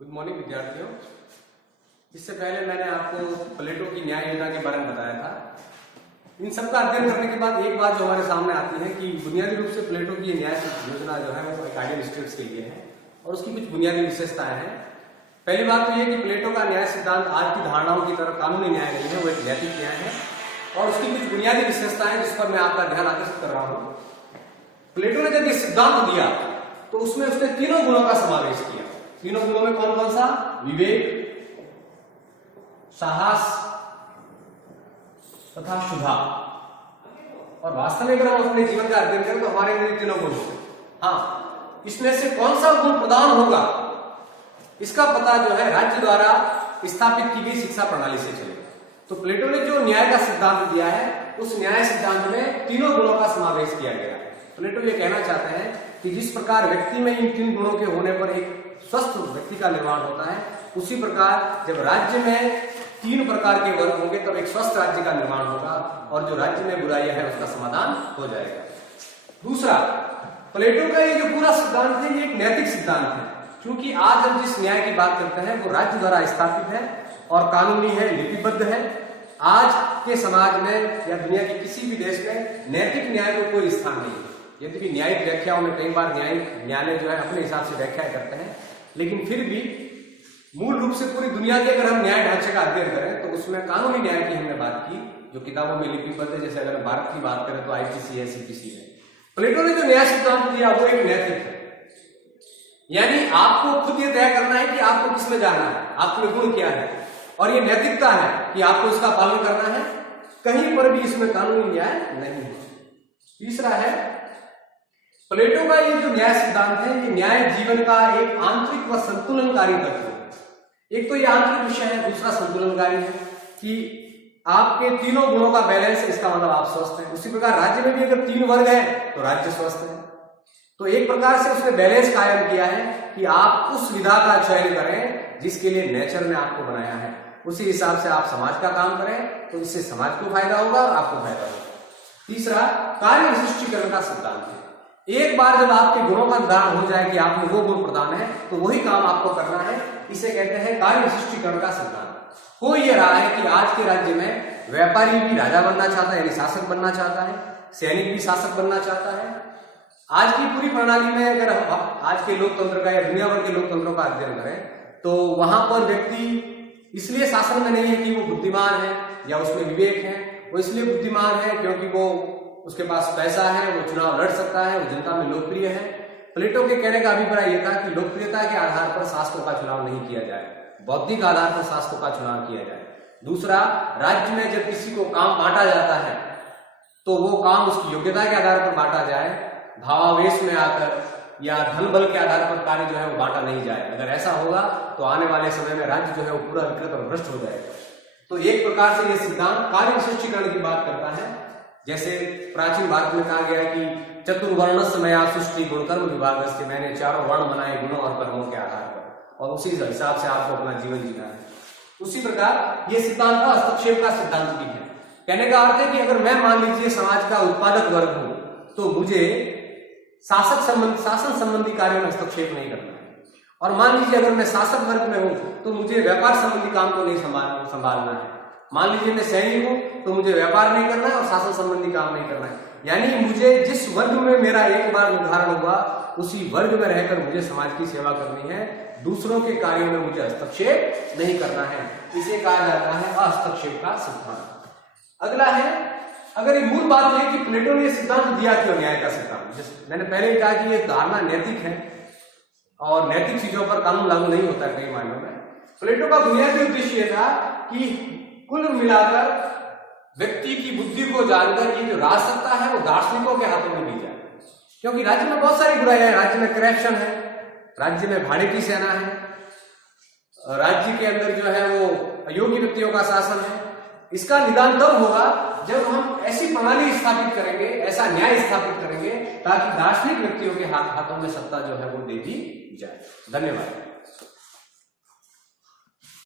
Good morning विद्यार्थियों। इससे पहले मैंने आपको प्लेटो की न्याय योजना के बारे में बताया था। इन सब का अध्ययन करने के बाद एक बात जो हमारे सामने आती है कि बुनियादी रूप से प्लेटो की न्याय योजना जो है वो एक आइडियल स्टेट्स के लिए है और उसकी कुछ बुनियादी विशेषताएं हैं। पहली बात तो ये कि प्लेटो का न्याय सिद्धांत आज की धारणाओं की तरह कानूनी न्याय नहीं है, वो एक नैतिक न्याय है और उसकी कुछ बुनियादी विशेषताएं जिस पर मैं आपका ध्यान आकर्षित कर रहा हूं। प्लेटो ने जब ये सिद्धांत दिया तो उसमें उसने तीनों गुणों का समावेश किया। तीनों गुणों में कौन कौन सा? विवेक, साहस तथा शुद्धा। और वास्तव में अगर हम अपने जीवन का अध्ययन करें तो हमारे अंदर तीनों गुण होंगे। हाँ, इसमें से कौन सा गुण प्रदान होगा इसका पता जो है राज्य द्वारा स्थापित की गई शिक्षा प्रणाली से चलेगा। तो प्लेटो ने जो न्याय का सिद्धांत दिया है उस न्याय सिद्धांत में तीनों गुणों का समावेश किया गया है। प्लेटो ये कहना चाहते हैं कि जिस प्रकार व्यक्ति में इन तीन गुणों के होने पर एक स्वस्थ व्यक्ति का निर्माण होता है, उसी प्रकार जब राज्य में तीन प्रकार के वर्ग होंगे तब एक स्वस्थ राज्य का निर्माण होगा और जो राज्य में बुराइयां है उसका समाधान हो जाएगा। दूसरा, प्लेटो का ये जो पूरा सिद्धांत है ये एक नैतिक सिद्धांत है, क्योंकि आज हम जिस न्याय की बात करते हैं वो राज्य द्वारा स्थापित है और कानूनी है, लिपिबद्ध है। आज के समाज में या दुनिया के किसी भी देश में नैतिक न्याय को कोई स्थान नहीं है। यद्यपि न्यायिक व्याख्याओं में कई बार न्यायालय जो है अपने हिसाब से व्याख्या करते हैं, लेकिन फिर भी मूल रूप से पूरी दुनिया के अगर हम न्याय ढांचे का अध्ययन करें तो उसमें कानूनी न्याय की हमने बात की जो किताबों में लिपिबद्ध है। जैसे अगर भारत की बात करें तो आईपीसी है, सीपीसी है। प्लेटो ने जो न्याय सिद्धांत दिया वो एक नैतिक है, यानी आपको खुद ये तय करना है कि आपको किसमें जाना है, आपके गुण क्या है, और ये नैतिकता है कि आपको इसका पालन करना है। कहीं पर भी इसमें कानूनी न्याय नहीं है। तीसरा है, प्लेटो का ये जो न्याय सिद्धांत है ये न्याय जीवन का एक आंतरिक व संतुलनकारी तत्व है। एक तो ये आंतरिक विषय है, दूसरा संतुलनकारी है कि आपके तीनों गुणों का बैलेंस है, इसका मतलब आप स्वस्थ हैं। उसी प्रकार राज्य में भी अगर तीन वर्ग है तो राज्य स्वस्थ है। तो एक प्रकार से उसने बैलेंस कायम किया है कि आप उस विधा का चयन करें जिसके लिए नेचर ने आपको बनाया है, उसी हिसाब से आप समाज का काम करें तो इससे समाज को फायदा होगा और आपको फायदा होगा। तीसरा, कार्य विशिष्टीकरण का सिद्धांत है। एक बार जब आपके गुणों का निर्धारण हो जाए कि आप में वो गुण प्रदान है तो वही काम आपको करना है। इसे कहते हैं कार्य विशिष्टीकरण का सिद्धांत। हो ये रहा है कि आज के राज्य में व्यापारी भी राजा बनना चाहता है, यानी शासक बनना चाहता है, सैनिक भी शासक बनना चाहता है। आज की पूरी प्रणाली में अगर हम आज के लोकतंत्र का या दुनिया भर के लोकतंत्रों का अध्ययन करें तो वहां पर व्यक्ति इसलिए शासन में नहीं है कि वो बुद्धिमान है या उसमें विवेक है, वो इसलिए बुद्धिमान है क्योंकि वो उसके पास पैसा है, वो चुनाव लड़ सकता है, वो जनता में लोकप्रिय है। प्लेटो के कहने का अभिप्राय यह था कि लोकप्रियता के आधार पर शासकों का चुनाव नहीं किया जाए, बौद्धिक आधार पर शासकों का चुनाव किया जाए। दूसरा, राज्य में जब किसी को काम बांटा जाता है तो वो काम उसकी योग्यता के आधार पर बांटा जाए, भावावेश में आकर या धन बल के आधार पर कार्य जो है वो बांटा नहीं जाए। अगर ऐसा होगा तो आने वाले समय में राज्य जो है वो पूरा विकृत और भ्रष्ट हो जाएगा। तो एक प्रकार से यह सिद्धांत कार्य विशिष्टीकरण की बात करता है। जैसे प्राचीन भारत में कहा गया कि चतुर्वर्ण मया सृष्टि गुणकर्म विभाग से, मैंने चारों वर्ण बनाए गुणों और कर्मों के आधार पर और उसी हिसाब से आपको अपना जीवन जीना है। उसी प्रकार ये सिद्धांत का हस्तक्षेप का सिद्धांत भी है। कहने का अर्थ है कि अगर मैं मान लीजिए समाज का उत्पादक वर्ग हूं तो मुझे शासन संबंधी कार्यों में हस्तक्षेप नहीं करना है, और मान लीजिए अगर मैं शासक वर्ग में हूं तो मुझे व्यापार संबंधी काम को नहीं संभालना है। मान लीजिए मैं सैनिक हूं तो मुझे व्यापार नहीं करना है और शासन संबंधी काम नहीं करना है। यानी मुझे जिस वर्ग में मेरा एक बार निर्धारण हुआ उसी वर्ग में रहकर मुझे समाज की सेवा करनी है, दूसरों के कार्यों में मुझे हस्तक्षेप नहीं करना है। इसे कहा जाता है हस्तक्षेप का सिद्धांत। अगला है, अगर ये मूल बात है कि प्लेटो ने सिद्धांत दिया क्यों, न्याय का सिद्धांत। मैंने पहले ही कहा कि ये धारणा नैतिक है और नैतिक चीजों पर कानून लागू नहीं होता कई मायनों में। प्लेटो का बुनियादी उद्देश्य यह था कि कुल मिलाकर व्यक्ति की बुद्धि को जानकर ये जो राजसत्ता है वो दार्शनिकों के हाथों में दी जाए, क्योंकि राज्य में बहुत सारी बुराइयां हैं। राज्य में करप्शन है, राज्य में भाड़े की सेना है, राज्य के अंदर जो है वो अयोग्य व्यक्तियों का शासन है। इसका निदान तब होगा जब हम ऐसी प्रणाली स्थापित करेंगे, ऐसा न्याय स्थापित करेंगे ताकि दार्शनिक व्यक्तियों के हाथों में सत्ता जो है वो दे दी जाए। धन्यवाद।